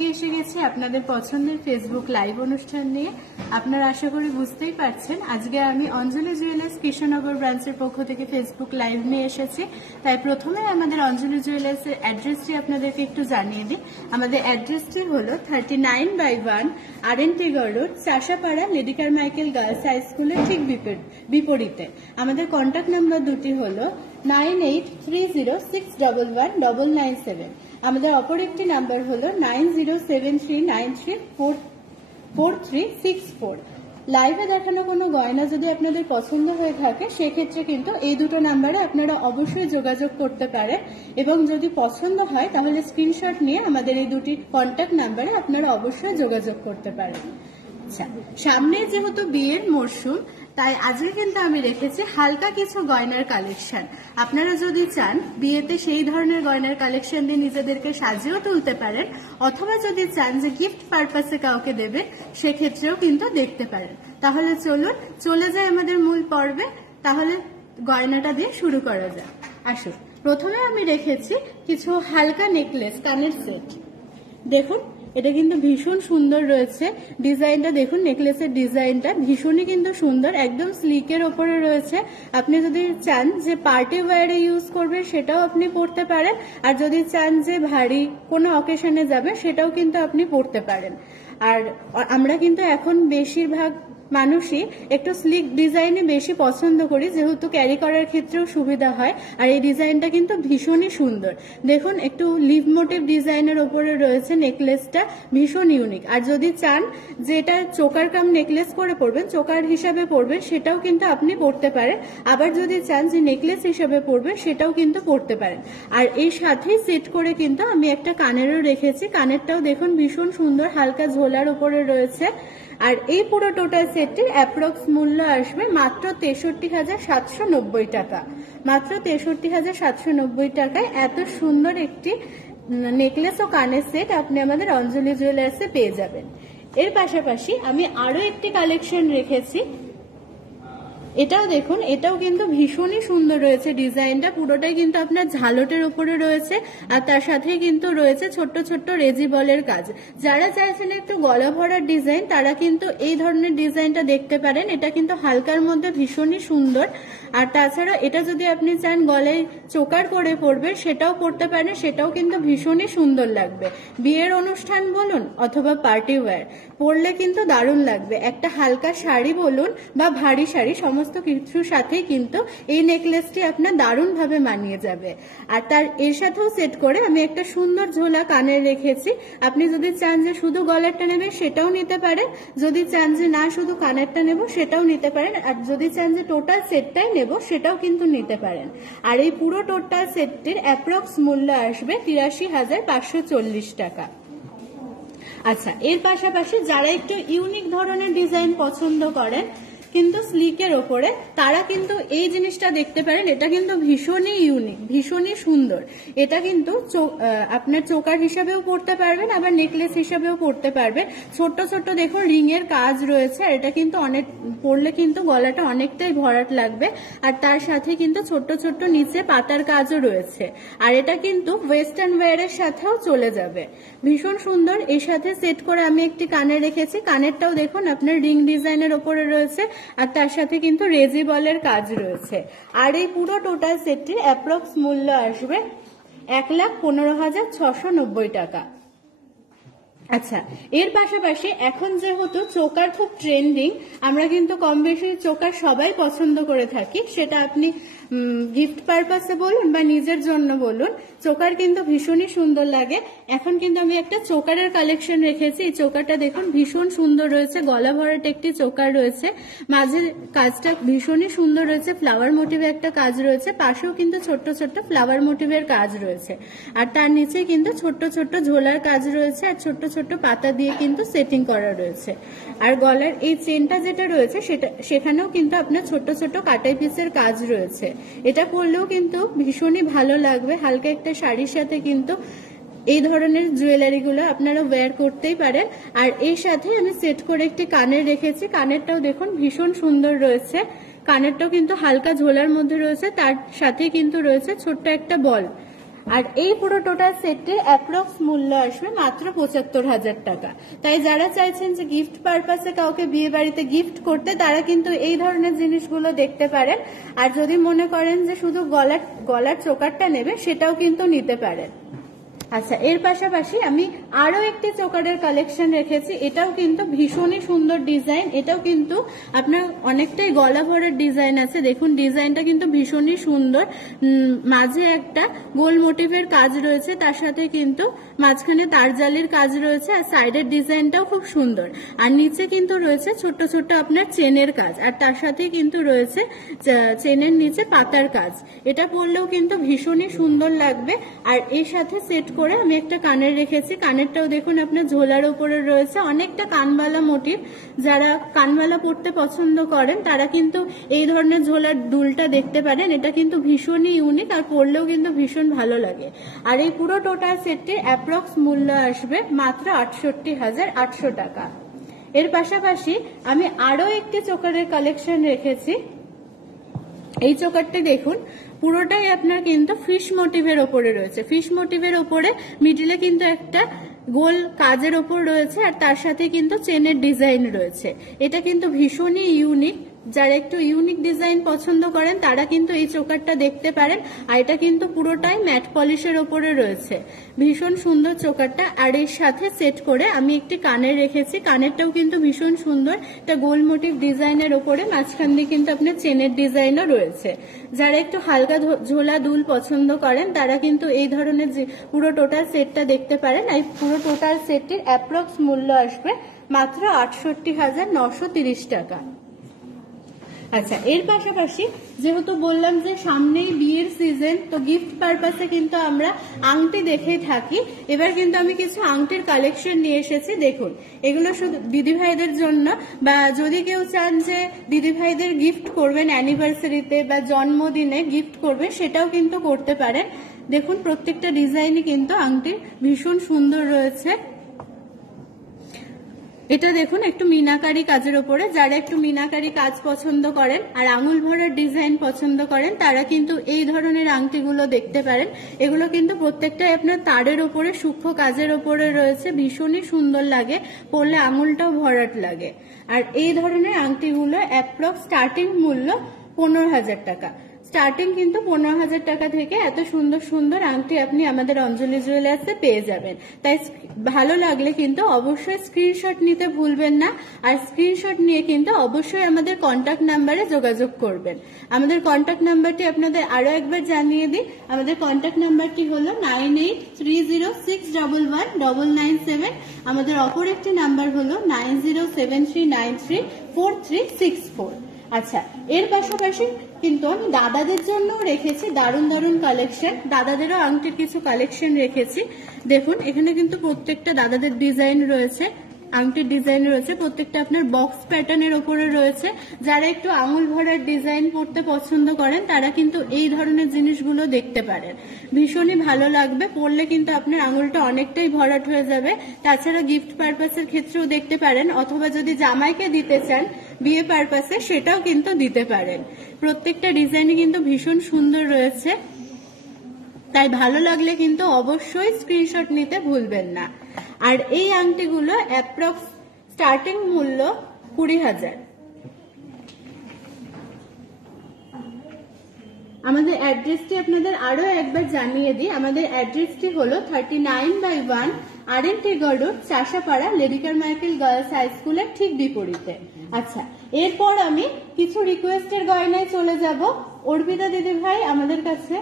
আজকে এসে গেছি আপনাদের পছন্দের ফেসবুক লাইভ অনুষ্ঠান নিয়ে। আপনারা আশা করি বুঝতেই পারছেন আজকে আমি অঞ্জলি জুয়েলার্স কৃষ্ণনগর ব্রাঞ্চের পক্ষ থেকে ফেসবুক লাইভ নিয়ে এসেছি। তাই প্রথমে আমাদের অঞ্জলি জুয়েলার্সের অ্যাড্রেসটি আপনাদেরকে একটু জানিয়ে দিই। আমাদের অ্যাড্রেসটি হলো 39/1 RNT road, Chashapara, Lady Carmichael Girls High স্কুলের ঠিক বিপরীতে। আমাদের কন্ট্যাক্ট নাম্বার দুটি হলো 9830611997। আমাদের অপর একটি নাম্বার হলো 9073934364। লাইভে দেখানো কোনো গয়না যদি আপনাদের পছন্দ হয়ে থাকে সেক্ষেত্রে কিন্তু এই দুটো নাম্বারে আপনারা অবশ্যই যোগাযোগ করতে পারেন, এবং যদি পছন্দ হয় তাহলে স্ক্রিনশট নিয়ে আমাদের এই দুটি কন্ট্যাক্ট নাম্বারে আপনারা অবশ্যই যোগাযোগ করতে পারেন। আচ্ছা, সামনে যেহেতু বিয়ের মরশুম, তাই আজকে কিন্তু আমি রেখেছি হালকা কিছু গয়নার কালেকশন। আপনারা যদি চান বিয়েতে সেই ধরনের গয়নার কালেকশন দিয়ে নিজেদেরকে সাজিয়েও তুলতে পারেন, অথবা যদি চান যে গিফট পারপাসে কাউকে দেবেন সেক্ষেত্রেও কিন্তু দেখতে পারেন। তাহলে চলুন চলে যাই আমাদের মূল পর্বে। তাহলে গয়নাটা দিয়ে শুরু করা যাক। আসুন, প্রথমে আমি রেখেছি কিছু হালকা নেকলেস, কানের সেট। দেখুন এটা কিন্তু ভীষণ সুন্দর রয়েছে, ডিজাইনটা দেখুন, নেকলেসের ডিজাইনটা ভীষণই কিন্তু সুন্দর, একদম স্লিকের ওপরে রয়েছে। আপনি যদি চান যে পার্টি ওয়্যারে ইউজ করবে সেটাও আপনি পরতে পারেন, আর যদি চান যে ভারী কোনো অকেশনে যাবে সেটাও কিন্তু আপনি পরতে পারেন। আর আমরা কিন্তু এখন বেশিরভাগ মানুষই একটু স্লিক ডিজাইনে বেশি পছন্দ করি, যেহেতু ক্যারি করার ক্ষেত্রেও সুবিধা হয়। আর এই ডিজাইনটা কিন্তু ভীষণই সুন্দর। দেখুন একটু লিভ মোটিভ ডিজাইনের ওপরে রয়েছে নেকলেসটা, ভীষণ ইউনিক। আর যদি চান যে এটা চোকার কাম নেকলেস করে পরবেন, চোকার হিসাবে পরবেন, সেটাও কিন্তু আপনি পরতে পারেন। আবার যদি চান যে নেকলেস হিসাবে পরবেন সেটাও কিন্তু পরতে পারেন। আর এই সাথেই সেট করে কিন্তু আমি একটা কানেরও রেখেছি। কানেরটাও দেখুন ভীষণ সুন্দর, হালকা ঝোলার উপরে রয়েছে। আর এই পুরো টোটাল সেটটির অ্যাপ্রক্স মূল্য আসবে মাত্র 63,790 টাকা। মাত্র 63,790 টাকায় এত সুন্দর একটি নেকলেস ও কানের সেট আপনি আমাদের অঞ্জলি জুয়েলার্সে পেয়ে যাবেন। এর পাশাপাশি আমি আরো একটি কালেকশন রেখেছি। এটাও দেখুন, এটাও কিন্তু ভীষণই সুন্দর রয়েছে। ডিজাইনটা পুরোটাই কিন্তু আপনার ঝালটের উপরে রয়েছে, আর তার সাথে কিন্তু রয়েছে ছোট্ট ছোট্ট রেজি বলের কাজ। যারা চাইছেন একটু গলা ভরার ডিজাইন তারা কিন্তু এই ধরনের ডিজাইনটা দেখতে পারেন। এটা কিন্তু হালকার মধ্যে ভীষণই সুন্দর। আর তাছাড়া এটা যদি আপনি চান গলায় চোকার করে পরবেন সেটাও পরতে পারেন, সেটাও কিন্তু ভীষণই সুন্দর লাগবে। বিয়ের অনুষ্ঠান বলুন অথবা পার্টি ওয়্যার পরলে কিন্তু দারুণ লাগবে। একটা হালকা শাড়ি বলুন বা ভারী শাড়ি, সমস্ত কিছুর সাথেই কিন্তু এই নেকলেসটি আপনার দারুণ ভাবে মানিয়ে যাবে। আর তার এর সাথেও সেট করে আমি একটা সুন্দর ঝোলা কানের রেখেছি। আপনি যদি চান যে শুধু গলারটা নেবেন সেটাও নিতে পারেন, যদি চান যে না শুধু কানেরটা নেব সেটাও নিতে পারেন, আর যদি চান যে টোটাল সেটটাই নেব সেটাও কিন্তু নিতে পারেন। আর এই পুরো টোটাল সেটটির অ্যাপ্রক্স মূল্য আসবে 83,540 টাকা। আচ্ছা, এর পাশাপাশি যারা একটু ইউনিক ধরনের ডিজাইন পছন্দ করেন কিন্তু স্লিকের ওপরে, তারা কিন্তু এই জিনিসটা দেখতে পারেন। এটা কিন্তু ভীষণই ইউনিক, ভীষণই সুন্দর। এটা কিন্তু আপনার চোকার হিসাবেও পরতে পারবেন, আবার নেকলেস হিসাবেও পরতে পারবেন। ছোট্ট ছোট্ট দেখুন রিং এর কাজ রয়েছে। আর এটা কিন্তু অনেক পরলে কিন্তু গলাটা অনেকটাই ভরাট লাগবে। আর তার সাথে কিন্তু ছোট্ট ছোট্ট নিচে পাতার কাজও রয়েছে। আর এটা কিন্তু ওয়েস্টার্ন ওয়্যারের সাথেও চলে যাবে, ভীষণ সুন্দর। এর সাথে সেট করে আমি একটি কানের রেখেছি। কানেরটাও দেখুন আপনার রিং ডিজাইনের ওপরে রয়েছে, আর তার সাথে কিন্তু রেজি বলের কাজ রয়েছে। আর এই পুরো টোটাল সেটটির অ্যাপ্রক্স মূল্য আসবে 1,15,690 টাকা। আচ্ছা, এর পাশাপাশি এখন যেহেতু চোকার খুব ট্রেন্ডিং, আমরা কিন্তু কম বেশি চোকার সবাই পছন্দ করে থাকি, সেটা আপনি গিফট পারপাসে বলুন বা নিজের জন্য বলুন, চোকার কিন্তু ভীষণই সুন্দর লাগে। এখন কিন্তু আমি একটা চোকারের কালেকশন রেখেছি। এই চোকারটা দেখুন ভীষণ সুন্দর রয়েছে, গলা ভরাট একটি চোকার রয়েছে, মাঝের কাজটা ভীষণই সুন্দর রয়েছে, ফ্লাওয়ার মোটিভে একটা কাজ রয়েছে, পাশেও কিন্তু ছোট্ট ছোট্ট ফ্লাওয়ার মোটিভের কাজ রয়েছে। আর তার নিচে কিন্তু ছোট্ট ছোট্ট ঝোলার কাজ রয়েছে, আর ছোট্ট ছোট্ট পাতা দিয়ে কিন্তু সেটিং করা রয়েছে। আর গলার এই চেনটা যেটা রয়েছে সেখানেও কিন্তু আপনার ছোট্ট ছোট্ট কাটাই পিসের কাজ রয়েছে। এটা পরলেও কিন্তু ভীষণই ভালো লাগবে। হালকা একটা শাড়ির সাথে কিন্তু এই ধরনের জুয়েলারি গুলো আপনারা ওয়্যার করতেই পারেন। আর এর সাথে আমি সেট করে একটি কানের রেখেছি। কানেরটাও দেখুন ভীষণ সুন্দর রয়েছে। কানেরটাও কিন্তু হালকা ঝোলার মধ্যে রয়েছে, তার সাথে কিন্তু রয়েছে ছোট্ট একটা বল। আর এই পুরো টোটাল সেটটির অ্যাপ্রক্স মূল্য আসবে মাত্র ৭৫,০০০ টাকা। তাই যারা চাইছেন যে গিফট পারপাসে কাউকে বিয়ে বাড়িতে গিফট করতে, তারা কিন্তু এই ধরনের জিনিসগুলো দেখতে পারেন। আর যদি মনে করেন যে শুধু গলার চোকারটা নেবে, সেটাও কিন্তু নিতে পারেন। আচ্ছা, এর পাশাপাশি আমি আরো একটি চোকারের কালেকশন রেখেছি। এটাও কিন্তু ভীষণই সুন্দর ডিজাইন। এটাও কিন্তু আপনার অনেকটাই গলা ভরের ডিজাইন আছে। দেখুন ডিজাইনটা কিন্তু ভীষণই সুন্দর। মাঝে একটা গোল মোটিভের কাজ রয়েছে, তার সাথে কিন্তু মাঝখানে তারজালির কাজ রয়েছে, আর সাইডের ডিজাইনটাও খুব সুন্দর। আর নিচে কিন্তু রয়েছে ছোট্ট ছোট্ট আপনার চেনের কাজ, আর তার সাথে কিন্তু রয়েছে চেনের নিচে পাতার কাজ। এটা পরলেও কিন্তু ভীষণই সুন্দর লাগবে। আর এর সাথে সেট করে আমি একটা কানের রেখেছি। কানেরটাও দেখুন আপনার ঝোলার উপরে রয়েছে, অনেকটা কানবালা মোটিভ। যারা কানবালা পরতে পছন্দ করেন তারা কিন্তু এই ধরনের ঝোলার দুলটা দেখতে পারেন। এটা কিন্তু ভীষণই ইউনিক, আর পরলেও কিন্তু ভীষণ ভালো লাগে। আর এই পুরো টোটাল সেটটির অ্যাপ্রক্স মূল্য আসবে মাত্র ৬৮,৮০০ টাকা। এর পাশাপাশি আমি আরো একটি চোকারের কালেকশন রেখেছি। এই চোকারটা দেখুন পুরোটাই আপনার কিন্তু ফিশ মোটিভের ওপরে রয়েছে। ফিশ মোটিভের ওপরে মিডিলে কিন্তু একটা গোল কাজের ওপর রয়েছে, আর তার সাথে কিন্তু চেনের ডিজাইন রয়েছে। এটা কিন্তু ভীষণই ইউনিক। যারা একটু ইউনিক ডিজাইন পছন্দ করেন তারা কিন্তু এই চোকারটা দেখতে পারেন। আর এটা কিন্তু পুরোটাই ম্যাট পলিশের ওপরে রয়েছে। ভীষণ সুন্দর চোকারটা। আর এর সাথে সেট করে আমি একটি কানের রেখেছি। কানেরটাও কিন্তু ভীষণ সুন্দর। এটা গোল মোটিভ ডিজাইনের ওপরে মাঝখান দিয়ে কিন্তু আপনার চেনের ডিজাইনও রয়েছে। যারা একটু হালকা ঝোলা দুল পছন্দ করেন তারা কিন্তু এই ধরনের পুরো টোটাল সেটটা দেখতে পারেন। এই পুরো টোটাল সেটটির অ্যাপ্রক্স মূল্য আসবে মাত্র ৬৮,৯৩০ টাকা। আচ্ছা, এর পাশাপাশি যেহেতু বললাম যে সামনেই বিয়ের সিজন, তো গিফট পারপাসে কিন্তু আমরা আংটি দেখে থাকি। এবার কিন্তু আমি কিছু আংটির কালেকশন নিয়ে এসেছি। দেখুন এগুলো শুধু দিদিভাইদের জন্য, বা যদি কেউ চান যে দিদিভাইদের গিফট করবেন অ্যানিভার্সারিতে বা জন্মদিনে গিফট করবেন, সেটাও কিন্তু করতে পারেন। দেখুন প্রত্যেকটা ডিজাইনই কিন্তু আংটির ভীষণ সুন্দর রয়েছে। এটা দেখুন একটু মিনাকারি কাজের উপরে। যারা একটু মিনাকারি কাজ পছন্দ করেন আর আঙুল ভরার ডিজাইন পছন্দ করেন তারা কিন্তু এই ধরনের আংটিগুলো দেখতে পারেন। এগুলো কিন্তু প্রত্যেকটাই আপনার তারের উপরে সূক্ষ্ম কাজের উপরে রয়েছে। ভীষণই সুন্দর লাগে, পরলে আঙুলটাও ভরাট লাগে। আর এই ধরনের আংটিগুলো অ্যাপ্রক্স স্টার্টিং মূল্য ১৫,০০০ টাকা। স্টার্টিং কিন্তু ১৫,০০০ টাকা থেকে এত সুন্দর সুন্দর আংটি আপনি আমাদের অঞ্জলি জুয়েলার্সে পেয়ে যাবেন। তাই ভালো লাগলে কিন্তু অবশ্যই স্ক্রিনশট নিতে ভুলবেন না। আর স্ক্রিনশট নিয়ে কিন্তু অবশ্যই আমাদের কন্ট্যাক্ট নাম্বারে যোগাযোগ করবেন। আমাদের কন্ট্যাক্ট নাম্বারটি আপনাদের আরো একবার জানিয়ে দিই। আমাদের কন্ট্যাক্ট নাম্বারটি হলো 9830611997। আমাদের অপর একটি নাম্বার হলো 9073934364। আচ্ছা, এর পাশাপাশি কিন্তু আমি দাদাদের জন্য রেখেছি দারুণ দারুণ কালেকশন। দাদাদেরও আংটির কিছু কালেকশন রেখেছি। দেখুন এখানে কিন্তু প্রত্যেকটা দাদাদের ডিজাইন রয়েছে, আংটির ডিজাইন রয়েছে। প্রত্যেকটা আপনার বক্স প্যাটার্নের ওপরে রয়েছে। যারা একটু আঙুল ভরার ডিজাইন পড়তে পছন্দ করেন তারা কিন্তু এই ধরনের জিনিসগুলো দেখতে পারেন। ভীষণই ভালো লাগবে, পরলে কিন্তু আপনার আঙুলটা অনেকটাই ভরাট হয়ে যাবে। তাছাড়া গিফট পারপাসের ক্ষেত্রেও দেখতে পারেন, অথবা যদি জামাইকে দিতে চান বিয়ে পারপাসে সেটাও কিন্তু দিতে পারেন। প্রত্যেকটা ডিজাইনই কিন্তু ভীষণ সুন্দর রয়েছে। তাই ভালো লাগলে কিন্তু অবশ্যই স্ক্রিনশট নিতে ভুলবেন না। আর এই আংটিগুলো অ্যাপ্রক্স স্টার্টিং মূল্য ২০,০০০। আমাদের অ্যাড্রেসটি আপনাদের আরো একবার জানিয়ে দিই। আমাদের অ্যাড্রেসটি হলো 39/1 RNT road, Chashapara, Lady Carmichael Girls High স্কুলের ঠিক বিপরীতে। আচ্ছা, এরপর আমি কিছু রিকোয়েস্টের গয়নায় চলে যাব। অর্পিতা দিদি ভাই আমাদের কাছে,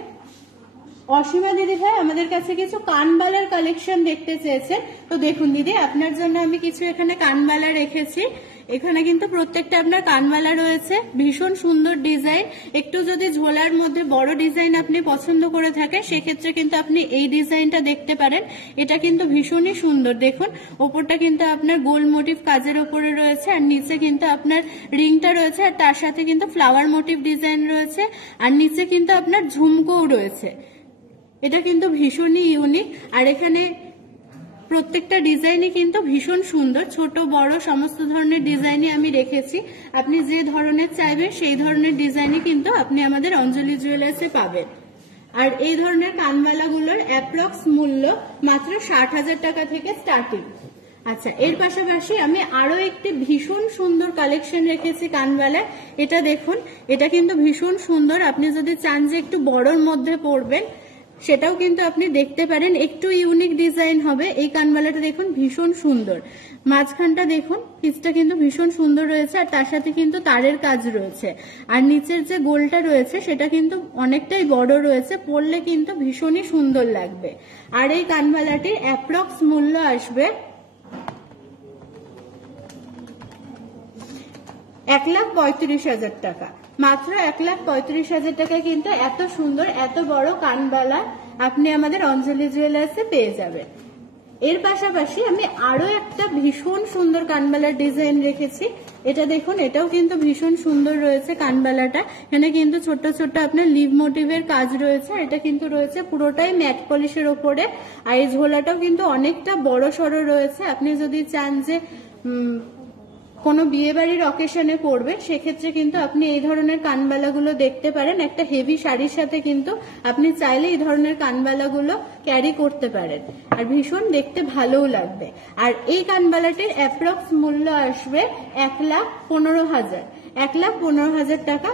অসীমা দিদি ভাই আমাদের কাছে কিছু কানবালার কালেকশন দেখতে চেয়েছেন। তো দেখুন দিদি, আপনার জন্য আমি কিছু এখানে কানবালা রেখেছি। এখানে কিন্তু প্রত্যেকটা আপনার কানবালা রয়েছে, ভীষণ সুন্দর ডিজাইন। একটু যদি ঝোলার মধ্যে বড় ডিজাইন আপনি পছন্দ করে থাকেন সেক্ষেত্রে কিন্তু আপনি এই ডিজাইনটা দেখতে পারেন। এটা কিন্তু ভীষণই সুন্দর। দেখুন ওপরটা কিন্তু আপনার গোল মোটিভ কাজের ওপরে রয়েছে, আর নিচে কিন্তু আপনার রিংটা রয়েছে, আর তার সাথে কিন্তু ফ্লাওয়ার মোটিভ ডিজাইন রয়েছে, আর নিচে কিন্তু আপনার ঝুমকোও রয়েছে। এটা কিন্তু ভীষণই ইউনিক। আর এখানে প্রত্যেকটা ডিজাইনই কিন্তু ভীষণ সুন্দর, ছোট বড় সমস্ত ধরনের ডিজাইনই আমি রেখেছি। আপনি যে ধরনের চাইবেন সেই ধরনের ডিজাইনই কিন্তু আপনি আমাদের অঞ্জলি জুয়েলার্সে পাবেন। আর এই ধরনের কানবালাগুলোর অ্যাপ্রক্স মূল্য মাত্র 60,000 টাকা থেকে স্টার্টিং। আচ্ছা, এর পাশাপাশি আমি আরো একটি ভীষণ সুন্দর কালেকশন রেখেছি কানবালা। এটা দেখুন, এটা কিন্তু ভীষণ সুন্দর। আপনি যদি চান যে একটু বড়র মধ্যে পরবেন সেটাও কিন্তু আপনি দেখতে পারেন, একটু ইউনিক ডিজাইন হবে। এই কানবালাটা দেখুন ভীষণ সুন্দর, মাঝখানটা দেখুন পিসটা কিন্তু ভীষণ সুন্দর রয়েছে, আর তার সাথে কিন্তু তারের কাজ রয়েছে। আর নিচের যে গোলটা রয়েছে সেটা কিন্তু অনেকটাই বড় রয়েছে, পরলে কিন্তু ভীষণই সুন্দর লাগবে। আর এই কানবালাটির অ্যাপ্রক্স মূল্য আসবে 1,35,000 টাকা। মাত্র 1,35,000 টাকায় কিন্তু এত সুন্দর এত বড় কানবালা আপনি আমাদের অঞ্জলি জুয়েলার্সে পেয়ে যাবেন। এর পাশাপাশি আমি আরো একটা ভীষণ সুন্দর কানবালার ডিজাইন রেখেছি। এটা দেখুন, এটাও কিন্তু ভীষণ সুন্দর রয়েছে কানবালাটা। এখানে কিন্তু ছোট ছোট আপনার লিভ মোটিভের কাজ রয়েছে। এটা কিন্তু রয়েছে পুরোটাই ম্যাট পলিশের ওপরে। আর এই ঝোলাটাও কিন্তু অনেকটা বড় সড়ো রয়েছে। আপনি যদি চান যে কোনো বিয়ে বাড়ির অকেশনে পড়বে সেক্ষেত্রে কিন্তু আপনি এই ধরনের কানবালাগুলো দেখতে পারেন। একটা হেভি শাড়ির সাথে কিন্তু আপনি চাইলে এই ধরনের কানবালাগুলো ক্যারি করতে পারেন, আর ভীষণ দেখতে ভালোও লাগবে। আর এই কানবালাটির অ্যাপ্রক্স মূল্য আসবে 1,15,000। 1,15,000 টাকা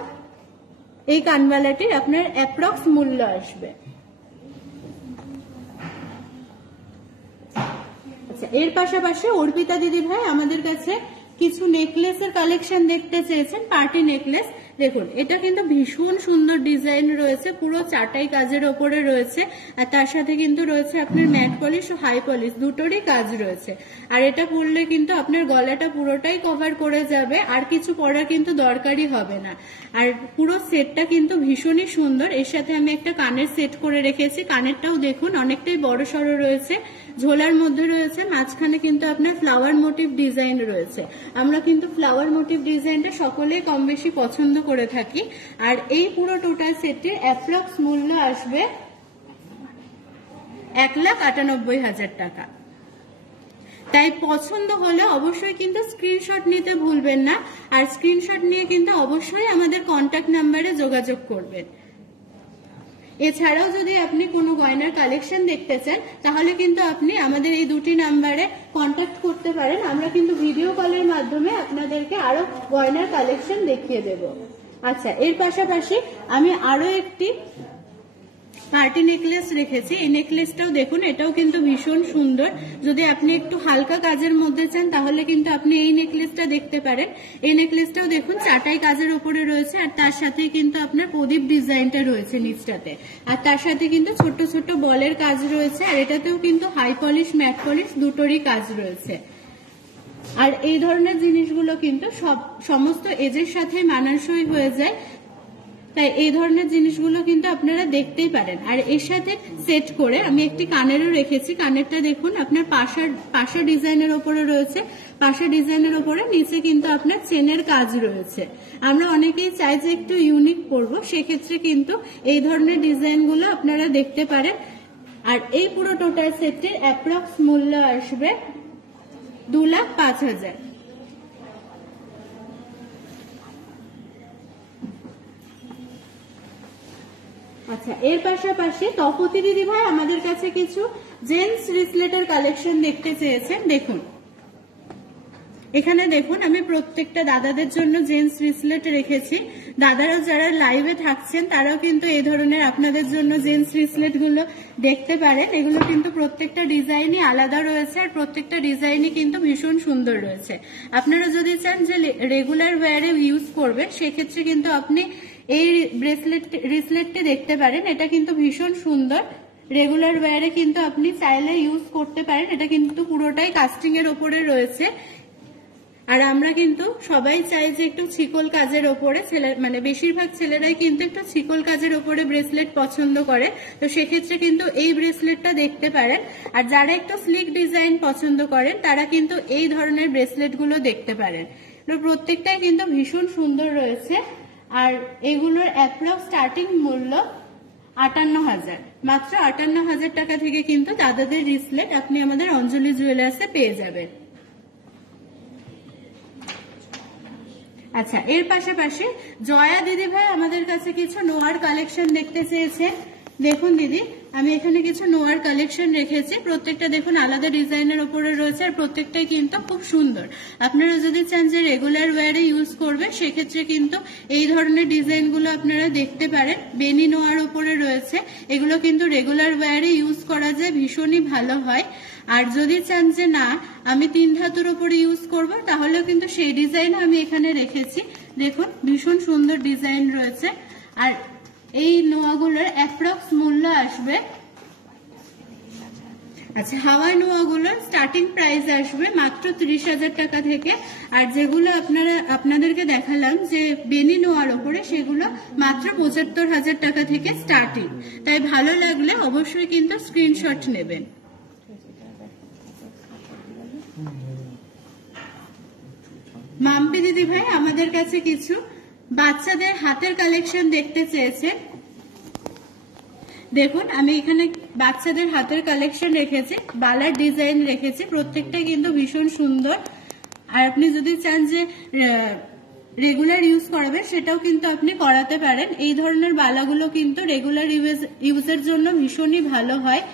এই কানবালাটির আপনার অ্যাপ্রক্স মূল্য আসবে। আচ্ছা, এর পাশাপাশি অর্পিতা দিদি ভাই আমাদের কাছে কিছু নেকলেসের কালেকশন দেখতে চেয়েছেন, পার্টি নেকলেস। দেখুন, এটা কিন্তু ভীষণ সুন্দর ডিজাইন রয়েছে, পুরো চাটাই কাজের ওপরে রয়েছে। আর তার সাথে কিন্তু রয়েছে আপনার ম্যাট পলিশ ও হাই পলিশ দুটোরই কাজ রয়েছে। আর এটা পরলে কিন্তু আপনার গলাটা পুরোটাই কভার করে যাবে, আর কিছু পরা কিন্তু দরকারই হবে না। আর পুরো সেটটা কিন্তু ভীষণই সুন্দর। এর সাথে আমি একটা কানের সেট করে রেখেছি। কানেরটাও দেখুন অনেকটাই বড় সড়ো রয়েছে, ঝোলার মধ্যে রয়েছে, মাঝখানে কিন্তু আপনার ফ্লাওয়ার মোটিভ ডিজাইন রয়েছে। আমরা কিন্তু ফ্লাওয়ার মোটিভ ডিজাইনটা সকলেই কম বেশি পছন্দ করে থাকি। আর এই পুরো টোটাল সেটটির অ্যাপ্রক্স মূল্য আসবে 1,98,000 টাকা। তাই পছন্দ হলে অবশ্যই কিন্তু স্ক্রিনশট নিতে ভুলবেন না, আর স্ক্রিনশট নিয়ে কিন্তু অবশ্যই আমাদের কন্ট্যাক্ট নাম্বারে যোগাযোগ করবেন। এছাড়াও যদি আপনি কোনো গয়নার কালেকশন দেখতে চান তাহলে কিন্তু আপনি আমাদের এই দুটি নাম্বারে কন্ট্যাক্ট করতে পারেন। আমরা কিন্তু ভিডিও কলের মাধ্যমে আপনাদেরকে আরো গয়নার কালেকশন দেখিয়ে দেব। আচ্ছা, এর পাশাপাশি আমি আরো একটি পার্টি নেকলেস রেখেছি। এই নেকলেসটাও দেখুন, এটাও কিন্তু ভীষণ সুন্দর। যদি আপনি একটু হালকা কাজের মধ্যে চান তাহলে কিন্তু আপনি এই নেকলেসটা দেখতে পারেন। এই নেকলেসটাও দেখুন চাটাই কাজের উপরে রয়েছে, আর তার সাথে কিন্তু আপনার প্রদীপ ডিজাইনটা রয়েছে নিচটাতে, আর তার সাথে কিন্তু ছোট ছোট বলের কাজ রয়েছে। আর এটাতেও কিন্তু হাই পলিশ ম্যাট পলিশ দুটোরই কাজ রয়েছে। আর এই ধরনের জিনিসগুলো কিন্তু সমস্ত এজের সাথে মানানসই হয়ে যায়, তাই এই ধরনের জিনিসগুলো কিন্তু আপনারা দেখতেই পারেন। আর এর সাথে সেট করে আমি একটি কানেরও রেখেছি। কানেরটা দেখুন আপনার পাশা ডিজাইনের ওপরে রয়েছে, পাশা ডিজাইনের ওপরে নিচে কিন্তু আপনার চেনের কাজ রয়েছে। আমরা অনেকেই চাই যে একটু ইউনিক পরবো, সেক্ষেত্রে কিন্তু এই ধরনের ডিজাইনগুলো আপনারা দেখতে পারেন। আর এই পুরো টোটাল সেটটির অ্যাপ্রক্স মূল্য আসবে 2,05,000। আচ্ছা, এর পাশাপাশি তপতি দিদি ভাই আমাদের কাছে কিছু জেন্টস রিসলেটের কালেকশন দেখতে চেয়েছেন। দেখুন, এখানে দেখুন আমি প্রত্যেকটা দাদাদের জন্য জেন্টস রিসলেট রেখেছি। দাদারা যারা লাইভে থাকছেন তারাও কিন্তু এই ধরনের আপনাদের জন্য জেন্টস রিসলেট গুলো দেখতে পারেন। এগুলো কিন্তু প্রত্যেকটা ডিজাইনই আলাদা রয়েছে, আর প্রত্যেকটা ডিজাইনই কিন্তু ভীষণ সুন্দর রয়েছে। আপনারা যদি চান যে রেগুলার ওয়্যারে ইউজ করবে সেক্ষেত্রে কিন্তু আপনি এই রিসলেটটি দেখতে পারেন। এটা কিন্তু ভীষণ সুন্দর, রেগুলার ওয়্যারে কিন্তু আপনি চাইলে ইউজ করতে পারেন। এটা কিন্তু পুরোটাই কাস্টিং এর ওপরে রয়েছে। আর আমরা কিন্তু সবাই চাই যে একটু ছিকল কাজের ওপরে, মানে বেশিরভাগ ছেলেরাই কিন্তু একটু ছিকল কাজের ওপরে ব্রেসলেট পছন্দ করে, তো সেক্ষেত্রে কিন্তু এই ব্রেসলেটটা দেখতে পারেন। আর যারা একটু স্লিক ডিজাইন পছন্দ করেন তারা কিন্তু এই ধরনের ব্রেসলেট গুলো দেখতে পারেন। প্রত্যেকটাই কিন্তু ভীষণ সুন্দর রয়েছে। আর এগুলোর অ্যাপ্রক্স স্টার্টিং মূল্য 58,000, মাত্র 58,000 টাকা থেকে কিন্তু দাদাদের রিসলেট আপনি আমাদের অঞ্জলি জুয়েলার্সে পেয়ে যাবেন। আচ্ছা, এর পাশাপাশি জয়া দিদি ভাই আমাদের কাছে কিছু নোয়ার কালেকশন দেখতে চেয়েছে। দেখুন দিদি, আমি এখানে কিছু নোয়ার কালেকশন রেখেছি। প্রত্যেকটা দেখুন আলাদা ডিজাইনের উপরে রয়েছে, আর প্রত্যেকটাই কিন্তু খুব সুন্দর। আপনারা যদি চান যে রেগুলার ওয়্যারে ইউজ করবে, সেক্ষেত্রে কিন্তু এই ধরনের ডিজাইনগুলো আপনারা দেখতে পারেন। বেনি নোয়ার উপরে রয়েছে, এগুলো কিন্তু রেগুলার ওয়্যারে ইউজ করা যায়, ভীষণই ভালো হয়। আর যদি চান যে না আমি 3 ধাতুর উপরে ইউজ করব, তাহলেও কিন্তু সেই ডিজাইন আমি এখানে রেখেছি। দেখুন ভীষণ সুন্দর ডিজাইন রয়েছে। আর এই নোয়াগুলোর অ্যাপ্রক্স মূল্য আসবে, আচ্ছা হাওয়াই নোয়াগুলোর স্টার্টিং প্রাইস আসবে মাত্র 30,000 টাকা থেকে। আর যেগুলো আপনাদেরকে দেখালাম যে বেনি নোয়ার ওপরে, সেগুলো মাত্র 75,000 টাকা থেকে স্টার্টিং। তাই ভালো লাগলে অবশ্যই কিন্তু স্ক্রিনশট নেবেন। মাম্পি দিদি ভাই আমাদের কাছে কিছু বাচ্চাদের হাতের কালেকশন দেখতে চেয়েছে। দেখুন আমি এখানে বাচ্চাদের হাতের কালেকশন রেখেছি, বালার ডিজাইন রেখেছি, প্রত্যেকটা কিন্তু ভীষণ সুন্দর। আর আপনি যদি চান যে রেগুলার ইউজ করাবে, সেটাও কিন্তু আপনি করাতে পারেন। এই ধরনের বালাগুলো কিন্তু রেগুলার ইউজের জন্য ভীষণই ভালো হয়।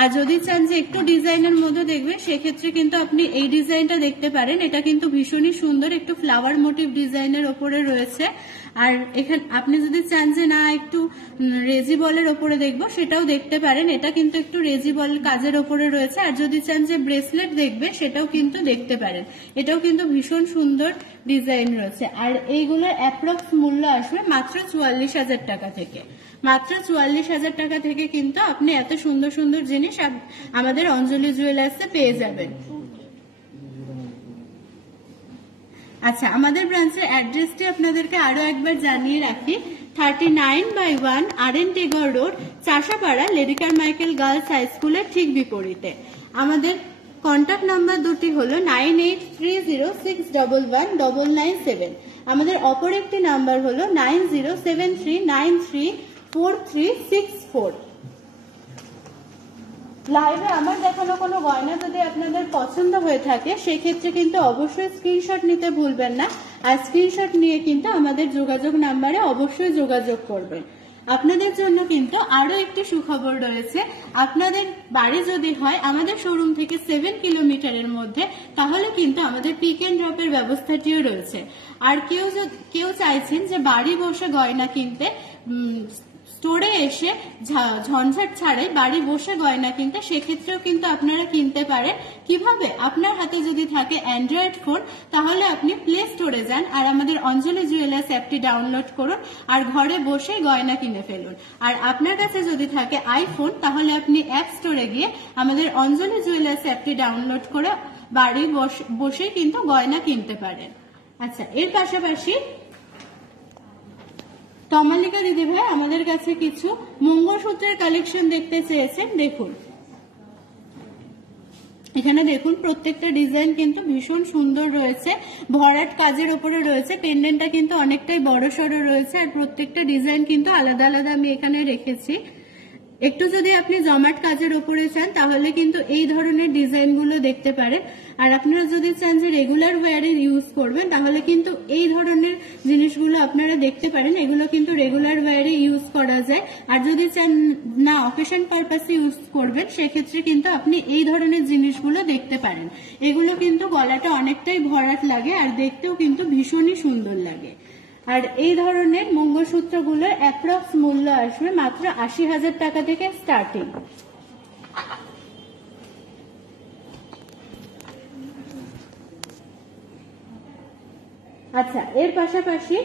আর যদি চান যে একটু ডিজাইনের মধ্যে দেখবে, সেক্ষেত্রে কিন্তু আপনি এই ডিজাইনটা দেখতে পারেন। এটা কিন্তু ভীষণই সুন্দর, একটু ফ্লাওয়ার মোটিভ ডিজাইনের ওপরে রয়েছে। আর এখানে আপনি যদি চান যে না একটু রেজি বলের ওপরে দেখবো, সেটাও দেখতে পারেন। এটা কিন্তু একটু রেজি বল কাজের ওপরে রয়েছে। আর যদি চান যে ব্রেসলেট দেখবে, সেটাও কিন্তু দেখতে পারেন। এটাও কিন্তু ভীষণ সুন্দর ডিজাইন রয়েছে। আর এইগুলোর অ্যাপ্রক্স মূল্য আসবে মাত্র 44,000 টাকা থেকে। মাত্র 44,000 টাকা থেকে কিন্তু আপনি এত সুন্দর সুন্দর জিনিস আমাদের অঞ্জলি জুয়েলার্সে পেয়ে যাবেন। আচ্ছা, আমাদের ব্রাঞ্চের অ্যাড্রেসটি আপনাদেরকে আরো একবার জানিয়ে রাখি। 39/1 RN Tagore road, Chashapara, Lady Carmichael Girls High স্কুলের ঠিক বিপরীতে। আমাদের কন্ট্যাক্ট নাম্বার দুটি হলো 9830611997। আমাদের অপর একটি নাম্বার হলো 9073934364। লাইভে আমার দেখানো কোনো গয়না যদি আপনাদের পছন্দ হয়ে থাকে, সেক্ষেত্রে কিন্তু অবশ্যই স্ক্রিনশট নিতে ভুলবেন না। আর স্ক্রিনশট নিয়ে কিন্তু আমাদের যোগাযোগ নাম্বারে অবশ্যই যোগাযোগ করবেন। আপনাদের জন্য কিন্তু আরো একটি সুখবর রয়েছে। আপনাদের বাড়ি যদি হয় আমাদের শোরুম থেকে 7 কিলোমিটারের মধ্যে, তাহলে কিন্তু আমাদের পিক এন্ড ড্রপের ব্যবস্থাটিও রয়েছে। আর কেউ চাইছেন যে বাড়ি বসে গয়না কিনতে, স্টোরে এসে ঝঞ্ঝাট ছাড়াই বাড়ি বসে গয়না কিনতে, সেক্ষেত্রেও কিন্তু আপনারা কিনতে পারেন। কিভাবে? আপনার হাতে যদি থাকে অ্যান্ড্রয়েড ফোন, তাহলে আপনি প্লে স্টোরে যান আর আমাদের অঞ্জলি জুয়েলার্স অ্যাপটি ডাউনলোড করুন, আর ঘরে বসে গয়না কিনে ফেলুন। আর আপনার কাছে যদি থাকে আইফোন, তাহলে আপনি অ্যাপ স্টোরে গিয়ে আমাদের অঞ্জলি জুয়েলার্স অ্যাপটি ডাউনলোড করে বাড়ি বসে কিন্তু গয়না কিনতে পারেন। আচ্ছা, এর পাশাপাশি তমালিকা দিদি ভাই আমাদের কাছে কিছু মঙ্গলসূত্রের কালেকশন দেখতে চেয়েছেন। দেখুন এখানে দেখুন প্রত্যেকটা ডিজাইন কিন্তু ভীষণ সুন্দর রয়েছে, ভরাট কাজের উপরে রয়েছে। পেন্ডেন্টটা কিন্তু অনেকটাই বড় সড়ো রয়েছে, আর প্রত্যেকটা ডিজাইন কিন্তু আলাদা আলাদা আমি এখানে রেখেছি। একটু যদি আপনি জমাট কাজের উপরে চান, তাহলে কিন্তু এই ধরনের ডিজাইনগুলো দেখতে পারেন। আর আপনারা যদি চান যে রেগুলার ওয়্যারে ইউজ করবেন, তাহলে কিন্তু এই ধরনের জিনিসগুলো আপনারা দেখতে পারেন। এগুলো কিন্তু রেগুলার ওয়্যারে ইউজ করা যায়। আর যদি চান না অকেশন পারপাসে ইউজ করবেন, সেক্ষেত্রে কিন্তু আপনি এই ধরনের জিনিসগুলো দেখতে পারেন। এগুলো কিন্তু গলাটা অনেকটাই ভরাট লাগে, আর দেখতেও কিন্তু ভীষণই সুন্দর লাগে। আর এই ধরনের মঙ্গলসূত্রগুলোর অ্যাপ্রক্স মূল্য আসবে মাত্র 80,000 টাকা থেকে স্টার্টিং। আচ্ছা, এর পাশাপাশি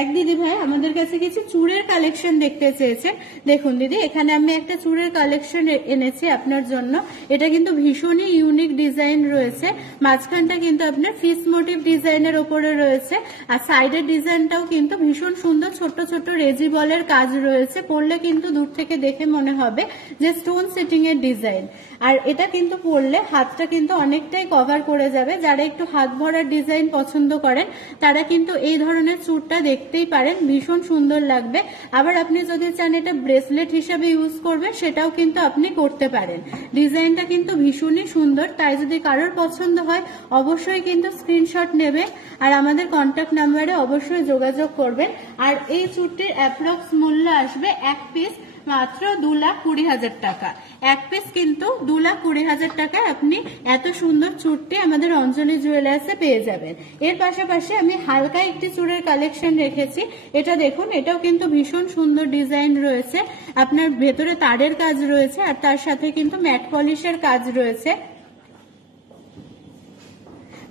এক দিদি ভাই আমাদের কাছে কিছু চুড়ের কালেকশন দেখতে চেয়েছে। দেখুন দিদি, এখানে আমি একটা চুড়ের কালেকশন এনেছি আপনার জন্য। এটা কিন্তু ভীষণই ইউনিক ডিজাইন রয়েছে। মাঝখানটা কিন্তু আপনার ফিস মোটিভ ডিজাইনের ওপরে রয়েছে, আর সাইডের ডিজাইনটাও কিন্তু ভীষণ সুন্দর, ছোট ছোট রেজি বলের কাজ রয়েছে। পরলে কিন্তু দূর থেকে দেখে মনে হবে যে স্টোন সেটিং এর ডিজাইন। আর এটা কিন্তু পরলে হাতটা কিন্তু অনেকটাই কভার করে যাবে। যারা একটু হাত ভরার ডিজাইন পছন্দ করেন, তারা কিন্তু এই ধরনের চুড়টা দেখতেই পারেন, ভীষণ সুন্দর লাগবে। আবার আপনি যদি চান এটা ব্রেসলেট হিসাবে ইউজ করবে সেটাও কিন্তু আপনি করতে পারেন। ডিজাইনটা কিন্তু ভীষণই সুন্দর, তাই যদি কারোর পছন্দ হয় অবশ্যই কিন্তু স্ক্রিনশট নেবে আর আমাদের কন্ট্যাক্ট নাম্বারে অবশ্যই যোগাযোগ করবেন। আর এই চুড়টির অ্যাপ্রক্স মূল্য আসবে এক পিস মাত্র 2,20,000 টাকা। এক পিস কিন্তু 2,20,000 টাকায় আপনি এত সুন্দর চুড়টি আমাদের অঞ্জলি জুয়েলার্সে পেয়ে যাবেন। এর পাশাপাশি আমি হালকা একটি চুড়ের কালেকশন রেখেছি। এটা দেখুন, এটাও কিন্তু ভীষণ সুন্দর ডিজাইন রয়েছে, আপনার ভেতরে তারের কাজ রয়েছে আর তার সাথে কিন্তু ম্যাট পলিশের কাজ রয়েছে,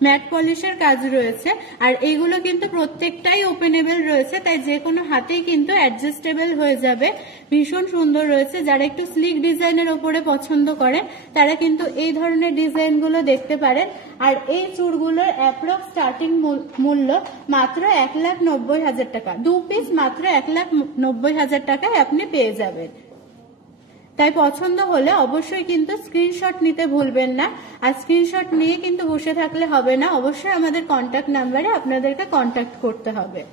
ম্যাট পলিশের কাজ রয়েছে। আর এইগুলো কিন্তু প্রত্যেকটাই ওপেনেবল রয়েছে, তাই যে কোনো হাতেই কিন্তু অ্যাডজাস্টেবল হয়ে যাবে। ভীষণ সুন্দর রয়েছে, যারা একটু স্লিক ডিজাইনের ওপরে পছন্দ করেন তারা কিন্তু এই ধরনের ডিজাইনগুলো দেখতে পারেন। আর এই চুড়গুলোর অ্যাপ্রক্স স্টার্টিং মূল্য মাত্র 1,90,000 টাকা। 2 পিস মাত্র 1,90,000 টাকায় আপনি পেয়ে যাবেন। তাই পছন্দ হলে অবশ্যই কিন্তু স্ক্রিনশট নিতে ভুলবেন না। আর স্ক্রিনশট নিয়ে কিন্তু বসে থাকলে হবে না, অবশ্যই আমাদের কন্ট্যাক্ট নাম্বারে আপনাদেরকে কন্ট্যাক্ট করতে হবে।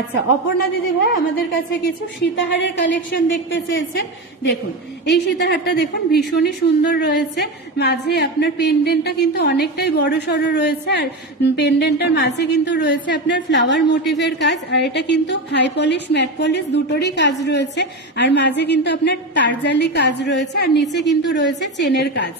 আচ্ছা, অপর্ণা দিদি ভাই আমাদের কাছে কিছু সীতাহারের কালেকশন দেখতে চেয়েছেন। দেখুন, এই সীতাহারটা দেখুন ভীষণই সুন্দর রয়েছে, মাঝে আপনার পেন্ডেন্টটা কিন্তু অনেকটাই বড় সড়ো রয়েছে আর পেন্ডেন্টটার মাঝে কিন্তু রয়েছে আপনার ফ্লাওয়ার মোটিভের কাজ। আর এটা কিন্তু হাই পলিশ ম্যাট পলিশ দুটোরই কাজ রয়েছে আর মাঝে কিন্তু আপনার তারজালি কাজ রয়েছে আর নিচে কিন্তু রয়েছে চেনের কাজ।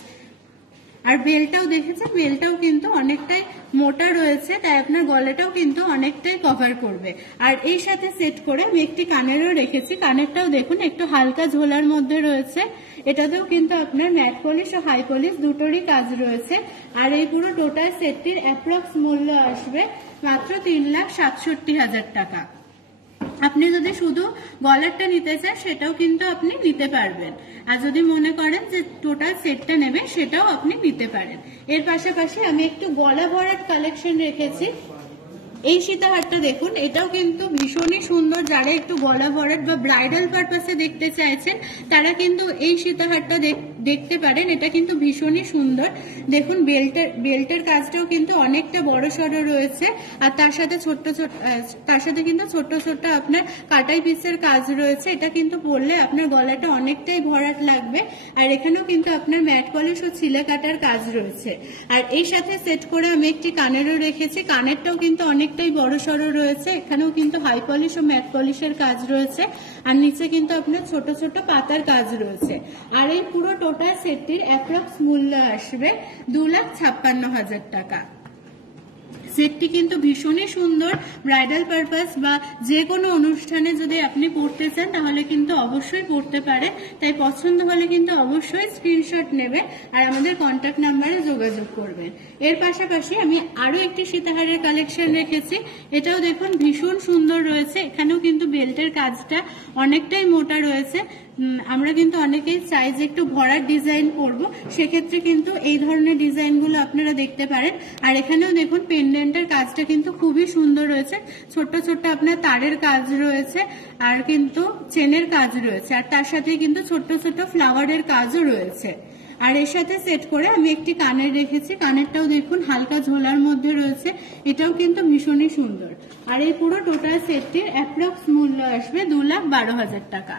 আর বেলটাও দেখেছেন, বেলটাও কিন্তু অনেকটাই মোটা রয়েছে, তাই আপনার গলাটাও কিন্তু অনেকটাই কভার করবে। আর এই সাথে সেট করে আমি একটি কানেরও রেখেছি, কানেরটাও দেখুন একটু হালকা ঝোলার মধ্যে রয়েছে। এটাতেও কিন্তু আপনার ম্যাট পলিশ ও হাই পলিশ দুটোরই কাজ রয়েছে। আর এই পুরো টোটাল সেটটির অ্যাপ্রক্স মূল্য আসবে মাত্র 3,67,000 টাকা। আপনি যদি শুধু গলারটা নিতে চান সেটাও কিন্তু আপনি নিতে পারবেন, আর যদি মনে করেন যে টোটাল সেটটা নেবেন সেটাও আপনি নিতে পারেন। এর পাশাপাশি আমি একটু গলা ভরাট কালেকশন রেখেছি। এই সীতাহারটা দেখুন, এটাও কিন্তু ভীষণই সুন্দর। যারা একটু গলা ভরাট বা ব্রাইডাল পারপাসে দেখতে চাইছেন তারা কিন্তু এই সীতাহারটা দেখতে পারেন, এটা কিন্তু ভীষণই সুন্দর। দেখুন বেল্টের কাজটাও কিন্তু অনেকটা বড় সড়ো রয়েছে আর তার সাথে কিন্তু ছোট্ট ছোট্ট আপনার কাটাই পিসের কাজ রয়েছে। এটা কিন্তু পরলে আপনার গলাটা অনেকটাই ভরাট লাগবে। আর এখানেও কিন্তু আপনার ম্যাট পলিশ ও ছিলে কাটার কাজ রয়েছে। আর এই সাথে সেট করে আমি একটি কানেরও রেখেছি, কানেরটাও কিন্তু অনেকটাই বড় সড়ো রয়েছে। এখানেও কিন্তু হাই পলিশ ও ম্যাট পলিশের কাজ রয়েছে আর নিচে কিন্তু আপনার ছোট ছোট পাতার কাজ রয়েছে। আর এই পুরো টোটাল সেটটির অ্যাপ্রক্স মূল্য আসবে 2,56,000 টাকা। সেটটি কিন্তু ভীষণই সুন্দর, ব্রাইডাল পারপাস বা যে কোনো অনুষ্ঠানে যদি আপনি পড়তে চান তাহলে কিন্তু অবশ্যই পড়তে পারে। তাই পছন্দ হলে কিন্তু অবশ্যই স্ক্রিনশট নেবে আর আমাদের কন্ট্যাক্ট নাম্বারে যোগাযোগ করবেন। এর পাশাপাশি আমি আরো একটি সীতাহারের কালেকশন রেখেছি। এটাও দেখুন ভীষণ সুন্দর রয়েছে, এখানেও কিন্তু বেল্টের কাজটা অনেকটাই মোটা রয়েছে। আমরা কিন্তু অনেকেই চাই যে একটু ভরার ডিজাইন করব, সেক্ষেত্রে কিন্তু এই ধরনের ডিজাইনগুলো আপনারা দেখতে পারেন। আর এখানেও দেখুন পেন্ডেন্টের কাজটা কিন্তু খুবই সুন্দর রয়েছে, ছোট্ট ছোট্ট আপনার তারের কাজ রয়েছে আর কিন্তু চেনের কাজ রয়েছে আর তার সাথে কিন্তু ছোট্ট ছোট্ট ফ্লাওয়ারের কাজও রয়েছে। আর এর সাথে সেট করে আমি একটি কানের রেখেছি, কানেরটাও দেখুন হালকা ঝোলার মধ্যে রয়েছে, এটাও কিন্তু ভীষণই সুন্দর। আর এই পুরো টোটাল সেটটির অ্যাপ্রক্স মূল্য আসবে 2,12,000 টাকা।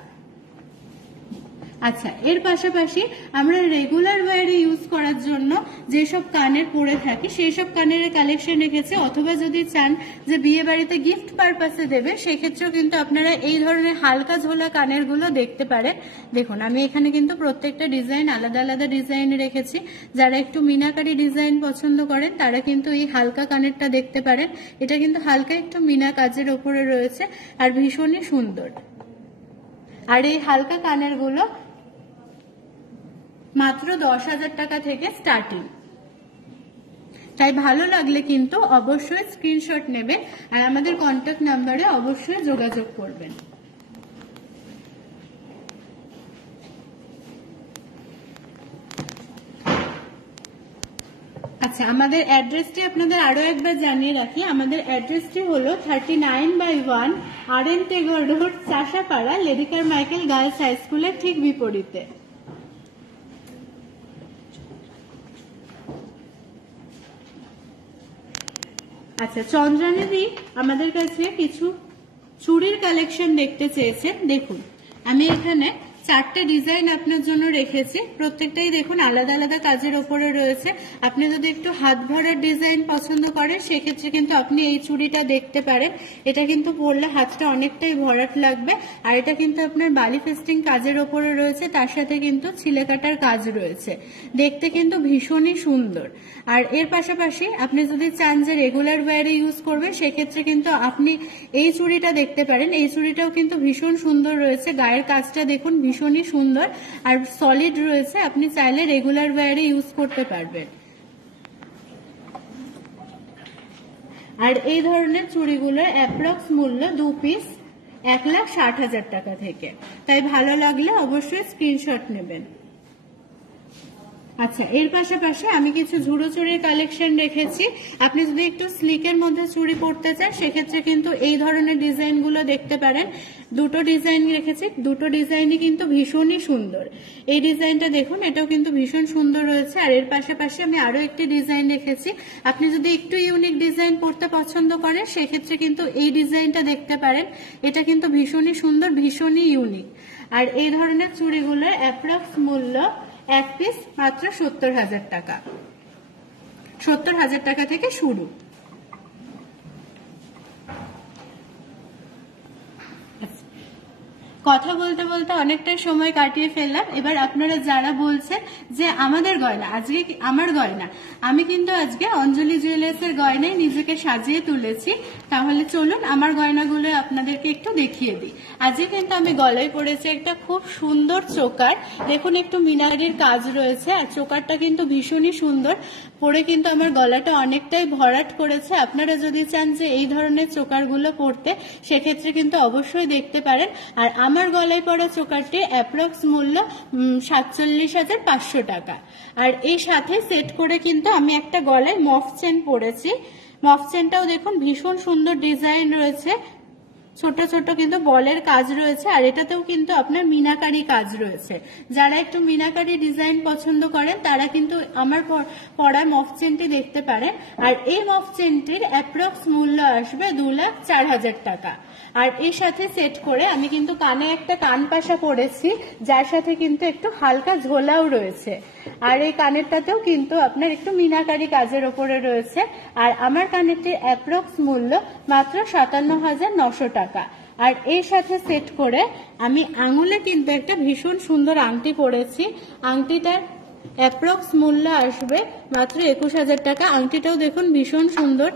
আচ্ছা, এর পাশাপাশি আমরা রেগুলার ওয়্যারে ইউজ করার জন্য যেসব কানের পরে থাকি সেই সব কানের কালেকশন রেখেছে, অথবা যদি চান যে বিয়ে বাড়িতে গিফট পারপাসে দেবে সেক্ষেত্রেও কিন্তু আপনারা এই ধরনের হালকা ঝোলা কানের গুলো দেখতে পারেন। দেখুন আমি এখানে কিন্তু প্রত্যেকটা ডিজাইন আলাদা আলাদা ডিজাইন রেখেছি। যারা একটু মিনাকারি ডিজাইন পছন্দ করেন তারা কিন্তু এই হালকা কানেরটা দেখতে পারেন। এটা কিন্তু হালকা একটু মিনা কাজের ওপরে রয়েছে আর ভীষণই সুন্দর। আর এই হালকা কানের গুলো মাত্র 10,000 টাকা থেকে স্টার্টিং। তাই ভালো লাগলে কিন্তু অবশ্যই স্ক্রিনশট নেবেন আর আমাদের কন্ট্যাক্ট নাম্বারে অবশ্যই যোগাযোগ করবেন। আচ্ছা, আমাদের অ্যাড্রেসটি আপনাদের আরো একবার জানিয়ে রাখি। আমাদের অ্যাড্রেসটি হলো 39/1 RN Tagore road, Chashapara, Lady Carmichael Girls High স্কুলের ঠিক বিপরীতে। আচ্ছা, চন্দ্রানীদি আমাদের কাছে কিছু চুড়ির কালেকশন দেখতে চেয়েছেন। দেখুন, আমি এখানে 4টে ডিজাইন আপনার জন্য রেখেছি। প্রত্যেকটাই দেখুন আলাদা আলাদা কাজের ওপরে রয়েছে। আপনি যদি একটু হাত ভরার ডিজাইন পছন্দ করেন সেক্ষেত্রে কিন্তু আপনি এই চুড়িটা দেখতে পারেন। এটা কিন্তু পরলে হাতটা অনেকটাই ভরাট লাগবে। আর এটা কিন্তু আপনার বালি ফেস্টিং কাজের ওপরে রয়েছে, তার সাথে কিন্তু ছিলে কাটার কাজ রয়েছে। দেখতে কিন্তু ভীষণই সুন্দর। আর এর পাশাপাশি আপনি যদি চান যে রেগুলার ওয়্যারে ইউজ করবে সেক্ষেত্রে কিন্তু আপনি এই চুড়িটা দেখতে পারেন। এই চুড়িটাও কিন্তু ভীষণ সুন্দর রয়েছে। গায়ের কাজটা দেখুন ভীষণই সুন্দর আর সলিড রয়েছে। আপনি চাইলে রেগুলার ওয়্যারে ইউজ করতে পারবেন। আর এই ধরনের চুড়িগুলোর অ্যাপ্রক্স মূল্য 2 পিস 1,60,000 টাকা থেকে। তাই ভালো লাগলে অবশ্যই স্ক্রিনশট নেবেন। আচ্ছা, এর পাশাপাশি আমি কিছু ঝুড়ো চুড়ির কালেকশন রেখেছি। আপনি যদি একটু স্লিকের মধ্যে চুড়ি পরতে চান সেক্ষেত্রে কিন্তু এই ধরনের ডিজাইনগুলো দেখতে পারেন। দুটো ডিজাইন রেখেছি, দুটো ডিজাইনই কিন্তু ভীষণই সুন্দর। এই ডিজাইনটা দেখুন, এটাও কিন্তু ভীষণ সুন্দর রয়েছে। আর এর পাশাপাশি আমি আরো একটি ডিজাইন রেখেছি। আপনি যদি একটু ইউনিক ডিজাইন পরতে পছন্দ করেন সেক্ষেত্রে কিন্তু এই ডিজাইনটা দেখতে পারেন। এটা কিন্তু ভীষণই সুন্দর, ভীষণই ইউনিক। আর এই ধরনের চুড়িগুলোর অ্যাপ্রক্স মূল্য এক পিস মাত্র 70,000 টাকা। 70,000 টাকা থেকে শুরু। কথা বলতে বলতে অনেকটাই সময় কাটিয়ে ফেললাম। এবার আপনারা যারা বলছেন যে আমাদের গয়না আজকে আমার গয়না, আমি কিন্তু আজকে অঞ্জলি জুয়েলার্স এর গয়নায় নিজেকে সাজিয়ে তুলেছি। তাহলে চলুন আমার গয়নাগুলো আপনাদেরকে একটু দেখিয়ে দিই। আজকে কিন্তু আমি গলায় পরেছি একটা খুব সুন্দর চোকার। দেখুন একটু মিনারির কাজ রয়েছে আর চোকারটা কিন্তু ভীষণই সুন্দর। পরে কিন্তু আমার গলাটা অনেকটাই ভরাট করেছে। আপনারা যদি চান যে এই ধরনের চোকারগুলো পরতে সেক্ষেত্রে কিন্তু অবশ্যই দেখতে পারেন। আর আমার গলায় পরা চোকারটি অ্যাপ্রক্স মূল্য 47,500 টাকা। আর এই সাথে সেট করে কিন্তু আমি একটা গলায় মফ চেন পরেছি। মফ চেনটাও দেখুন ভীষণ সুন্দর ডিজাইন রয়েছে, ছোট ছোট কিন্তু বলের কাজ রয়েছে। আর এটাতেও কিন্তু আপনার মিনাকারি কাজ রয়েছে। যারা একটু মিনাকারি ডিজাইন পছন্দ করেন তারা কিন্তু আমার পরা মফ চেনটি দেখতে পারেন। আর এই মফ চেনটির অ্যাপ্রক্স মূল্য আসবে 2,04,000 টাকা। আর এর সাথে সেট করে আমি কিন্তু কানে একটা কান পাশা পরেছি, যার সাথে কিন্তু একটু হালকা ঝোলাও রয়েছে। আর এই কানেরটাতেও কিন্তু আপনার একটু মিনাকারি কাজের ওপরে রয়েছে। আর আমার কানেরটির অ্যাপ্রক্স মূল্য মাত্র 57,900 টাকা। আর এর সাথে সেট করে আমি আঙুলে কিন্তু একটা ভীষণ সুন্দর আংটি পরেছি। আংটিটার অ্যাপ্রক্স মূল্য আসবে মাত্র 21,000 টাকা। আংটিটাও দেখুন ভীষণ সুন্দর,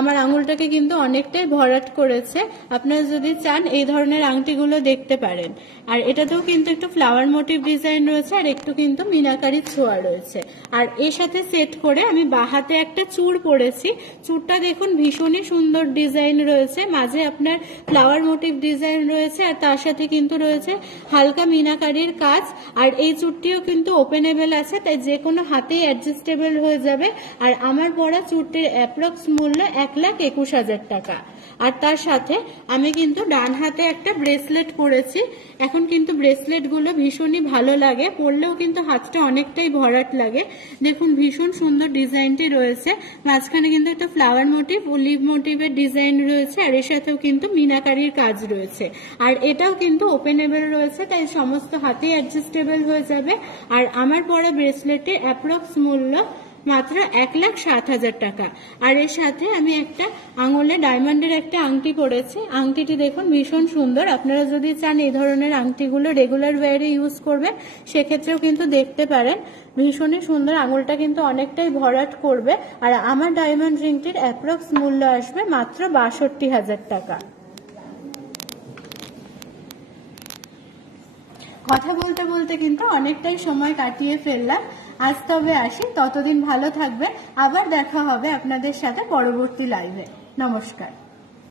আমার আঙুলটাকে কিন্তু অনেকটাই ভরাট করেছে। আপনারা যদি চান এই ধরনের আংটিগুলো দেখতে পারেন। আর এটাতেও কিন্তু একটু ফ্লাওয়ার মোটিভ ডিজাইন রয়েছে আর একটু কিন্তু মিনাকারি ছোঁয়া রয়েছে। আর এর সাথে সেট করে আমি বাহাতে একটা চূড় পরেছি। চূড়টা দেখুন ভীষণই সুন্দর ডিজাইন রয়েছে, মাঝে আপনার ফ্লাওয়ার মোটিভ ডিজাইন রয়েছে আর তার সাথে কিন্তু রয়েছে হালকা মিনাকারির কাজ। আর এই চূড়টিও কিন্তু ওপেনেবল আছে, তাই যে কোনো হাতেই অ্যাডজাস্টেবল হয়ে যাবে। আর আমার পরা চূড়টির অ্যাপ্রক্স মূল্য 1,21,000 টাকা। আর তার সাথে আমি কিন্তু ডান হাতে একটা ব্রেসলেট পরেছি। এখন কিন্তু ব্রেসলেট গুলো ভীষণই ভালো লাগে, পরলেও কিন্তু হাতটা অনেকটাই ভরাট লাগে। দেখুন ভীষণ সুন্দর ডিজাইনটি রয়েছে, মাঝখানে কিন্তু একটা ফ্লাওয়ার মোটিভ লিভ মোটিভের ডিজাইন রয়েছে আর এর সাথেও কিন্তু মিনাকারির কাজ রয়েছে। আর এটাও কিন্তু ওপেনেবল রয়েছে, তাই সমস্ত হাতেই অ্যাডজাস্টেবল হয়ে যাবে। আর আমার পরা ব্রেসলেটের অ্যাপ্রক্স মূল্য মাত্র 1,07,000 টাকা। আর এর সাথে আমি একটা আঙুলে ডায়মন্ডের একটা আংটি পরেছি। আংটিটি দেখুন ভীষণ সুন্দর। আপনারা যদি চান এই ধরনের আংটিগুলো রেগুলার ওয়্যারে ইউজ করবেন সেক্ষেত্রেও কিন্তু দেখতে পারেন। ভীষণই সুন্দর, আঙুলটা কিন্তু অনেকটাই ভরাট করবে। আর আমার ডায়মন্ড রিংটির অ্যাপ্রক্স মূল্য আসবে মাত্র 62,000 টাকা। কথা বলতে বলতে কিন্তু অনেকটাই সময় কাটিয়ে ফেললাম। আজ তবে আসি, ততদিন ভালো থাকবেন। আবার দেখা হবে আপনাদের সাথে পরবর্তী লাইভে। নমস্কার।